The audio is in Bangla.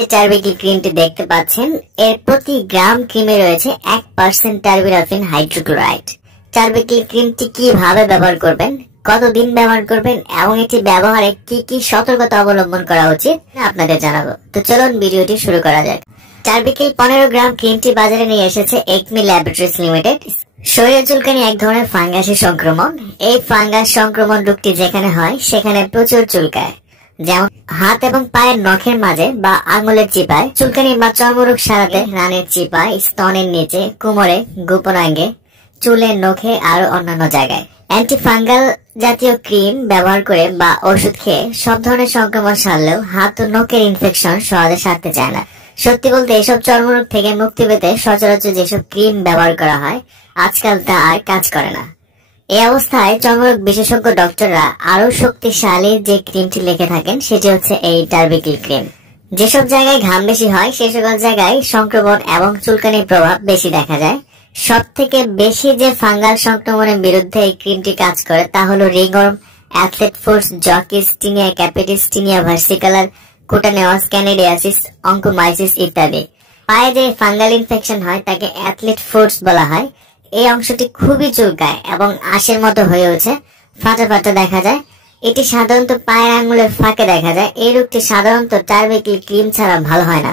যে টার্বিকেল ক্রিমটি দেখতে পাচ্ছেন এর প্রতি গ্রাম ক্রিমে রয়েছে 1% টার্বিরাফিন হাইড্রোক্লোরাইড। টার্বিকেল ক্রিমটি কিভাবে ব্যবহার করবেন, কতদিন ব্যবহার করবেন এবং এটি ব্যবহারে কি কি সতর্কতা অবলম্বন করা উচিত আপনাদের জানাবো। তো চলুন ভিডিওটি শুরু করা যাক। টার্বিকেল 15 গ্রাম ক্রিমটি বাজারে নিয়ে এসেছে একমি ল্যাবরেটরিজ লিমিটেড। শরীরে চুলকানি এক ধরনের ফাঙ্গাসের সংক্রমণ। এই ফাঙ্গাস সংক্রমণ রোগটি যেখানে হয় সেখানে প্রচুর চুলকায়, যেমন হাত এবং পায়ের নখের মাঝে বা আঙুলের চিপায়। চুলকানি বা চর্মরোগ সারাতে রানের চিপায়, স্তনের নিচে, কোমরে, গোপনাঙ্গে, চুলে, নখে আর অন্যান্য জায়গায় অ্যান্টিফাঙ্গাল জাতীয় ক্রিম ব্যবহার করে বা ওষুধ খেয়ে সব ধরনের সংক্রমণ সারলেও হাত ও নখের ইনফেকশন সহজে সারতে চায় না। সত্যি বলতে এসব চর্মরোগ থেকে মুক্তি পেতে সচরাচর যেসব ক্রিম ব্যবহার করা হয় আজকাল তা আর কাজ করে না। এই অবস্থায় চর্মরোগ বিশেষজ্ঞ ডক্টররা আরো শক্তিশালী যে ক্রিমটি লিখে থাকেন সেটি হচ্ছে এই টার্বিকেল ক্রিম। যেসব জায়গায় ঘাম বেশি হয় সে সকল জায়গায় সংক্রমণ এবং চুলকানির প্রভাব বেশি দেখা যায়। সব থেকে বেশি যে ফাঙ্গাল সংক্রমণের বিরুদ্ধে এই ক্রিমটি কাজ করে তা হলো ringworm, athlete foot, jock itch, tinea capitis, tinea versicolor, cutaneous, candidiasis, onychomycosis ইত্যাদি। পায়ে যে ফাঙ্গাল ইনফেকশন হয় তাকে অ্যাথলেট ফুটস বলা হয়। এই অংশটি খুবই চুলকায় এবং আঁশের মতো হয়ে ওঠে, ফাটা ফাটা দেখা যায়। এটি সাধারণত পায়ের আঙুলের ফাঁকে দেখা যায়। এই রোগটি সাধারণত টার্বিকেল ক্রিম ছাড়া ভালো হয় না।